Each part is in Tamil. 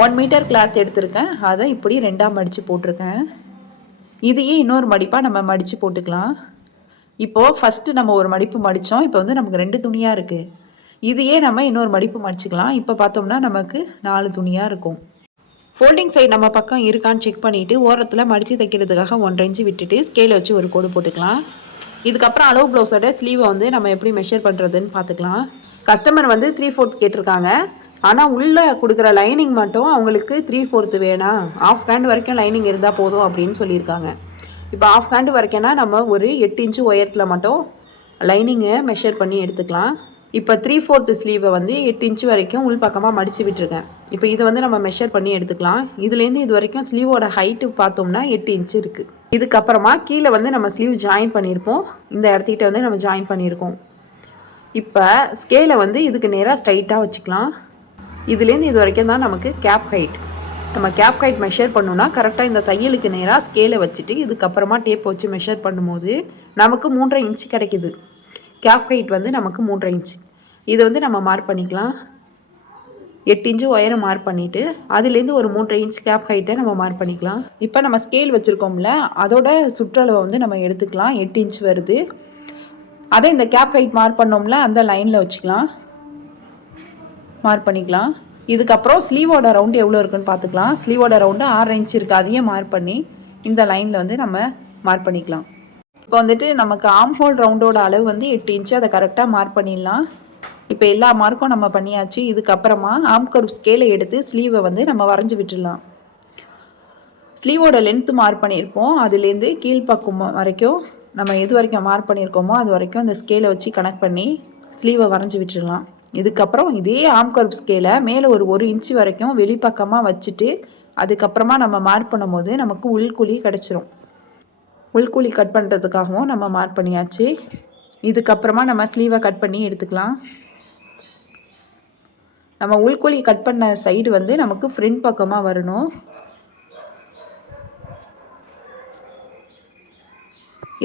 1 மீட்டர் கிளாத் எடுத்திருக்கேன். அதை இப்படி 2ஆக மடித்து போட்டிருக்கேன். இதையே இன்னொரு மடிப்பாக நம்ம மடித்து போட்டுக்கலாம். இப்போது ஃபஸ்ட்டு நம்ம ஒரு மடிப்பு மடித்தோம். இப்போ வந்து நமக்கு 2 துணியாக இருக்குது. இதையே நம்ம இன்னொரு மடிப்பு மடிச்சுக்கலாம். இப்போ பார்த்தோம்னா நமக்கு 4 துணியாக இருக்கும். ஃபோல்டிங் சைடு நம்ம பக்கம் இருக்கான்னு செக் பண்ணிவிட்டு ஓரத்தில் மடித்து தைக்கிறதுக்காக 1.5 இன்ச்சு விட்டுட்டு ஸ்கேலை வச்சு ஒரு கோடு போட்டுக்கலாம். இதுக்கப்புறம் அளவு ப்ளவுஸோட ஸ்லீவை வந்து நம்ம எப்படி மெஷர் பண்ணுறதுன்னு பார்த்துக்கலாம். கஸ்டமர் வந்து 3/4 கேட்டிருக்காங்க. ஆனால் உள்ளே கொடுக்குற லைனிங் மட்டும் அவங்களுக்கு 3/4 வேணாம், ஆஃப் ஹேண்ட் வரைக்கும் லைனிங் இருந்தால் போதும் அப்படின்னு சொல்லியிருக்காங்க. இப்போ ஆஃப் ஹேண்டு வரைக்கும்னா நம்ம ஒரு 8 இன்ச்சு உயரத்தில் மட்டும் லைனிங்கை மெஷர் பண்ணி எடுத்துக்கலாம். இப்போ 3/4 ஸ்லீவை வந்து 8 இன்ச்சு வரைக்கும் உள் பக்கமாக மடித்து விட்டுருக்கேன். இப்போ இதை வந்து நம்ம மெஷர் பண்ணி எடுத்துக்கலாம். இதுலேருந்து இது வரைக்கும் ஸ்லீவோட ஹைட்டு பார்த்தோம்னா 8 இன்ச்சு இருக்குது. இதுக்கப்புறமா கீழே வந்து நம்ம ஸ்லீவ் ஜாயின் பண்ணியிருப்போம். இந்த இடத்துக்கிட்ட வந்து நம்ம ஜாயின் பண்ணியிருக்கோம். இப்போ ஸ்கேலை வந்து இதுக்கு நேராக ஸ்ட்ரைட்டாக வச்சுக்கலாம். இதுலேருந்து இது வரைக்கும் தான் நமக்கு கேப் ஹைட். நம்ம கேப் ஹைட் மெஷர் பண்ணோன்னா கரெக்டாக இந்த தையலுக்கு நேராக ஸ்கேலை வச்சுட்டு இதுக்கப்புறமா டேப் வச்சு மெஷர் பண்ணும்போது நமக்கு 3.5 இன்ச்சு கிடைக்குது. கேப் ஹைட் வந்து நமக்கு 3.5 இன்ச்சு. இதை வந்து நம்ம மார்க் பண்ணிக்கலாம். 8 இன்ச்சு உயரம் மார்க் பண்ணிவிட்டு அதுலேருந்து ஒரு 3.5 இன்ச் கேப் ஹைட்டை நம்ம மார்க் பண்ணிக்கலாம். இப்போ நம்ம ஸ்கேல் வச்சுருக்கோம்ல, அதோட சுற்றளவை வந்து நம்ம எடுத்துக்கலாம். 8 இன்ச் வருது. அதை இந்த கேப் ஹைட் மார்க் பண்ணோம்ல அந்த லைனில் வச்சுக்கலாம். மார்க் பண்ணிக்கலாம். இதுக்கப்புறம் ஸ்லீவோட ரவுண்டு எவ்வளோ இருக்குன்னு பார்த்துக்கலாம். ஸ்லீவோட ரவுண்டு 6 இன்ச் இருக்குது. அதையே மார்க் பண்ணி இந்த லைனில் வந்து நம்ம மார்க் பண்ணிக்கலாம். இப்போ வந்துட்டு நமக்கு ஆர்ம் ஹோல் ரவுண்டோட அளவு வந்து 8 இன்ச்சு. அதை கரெக்டாக மார்க் பண்ணிடலாம். இப்போ எல்லா மார்க்கும் நம்ம பண்ணியாச்சு. இதுக்கப்புறமா ஆர்ம் கர்வ் ஸ்கேலை எடுத்து ஸ்லீவை வந்து நம்ம வரைஞ்சி விட்டுடலாம். ஸ்லீவோட லென்த்து மார்க் பண்ணியிருப்போம். அதுலேருந்து கீழ்ப்பக்கம் வரைக்கும் நம்ம எது வரைக்கும் மார்க் பண்ணியிருக்கோமோ அது வரைக்கும் இந்த ஸ்கேலை வச்சு கனெக்ட் பண்ணி ஸ்லீவை வரைஞ்சி விட்டுடலாம். இதுக்கப்புறம் இதே ஆர்ம் கர்வ் ஸ்கேலை மேலே ஒரு 1 இன்ச்சு வரைக்கும் வெளிப்பக்கமாக வச்சுட்டு அதுக்கப்புறமா நம்ம மார்க் பண்ணும்போது நமக்கு உள்குழி கிடச்சிரும். உள்குழி கட் பண்ணுறதுக்காகவும் நம்ம மார்க் பண்ணியாச்சு. இதுக்கப்புறமா நம்ம ஸ்லீவை கட் பண்ணி எடுத்துக்கலாம். நம்ம உள்குழி கட் பண்ண சைடு வந்து நமக்கு ஃப்ரண்ட் பக்கமாக வரணும்.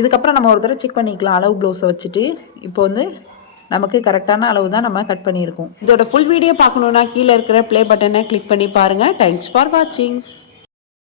இதுக்கப்புறம் நம்ம ஒரு தடவை செக் பண்ணிக்கலாம் அளவு ப்ளவுஸை வச்சுட்டு. இப்போ வந்து நமக்கு கரெக்டான அளவு தான் நம்ம கட் பண்ணியிருக்கோம். இதோட ஃபுல் வீடியோ பார்க்கணுன்னா கீழே இருக்கிற ப்ளே பட்டனை கிளிக் பண்ணி பாருங்கள். தேங்க்ஸ் ஃபார் வாட்சிங்.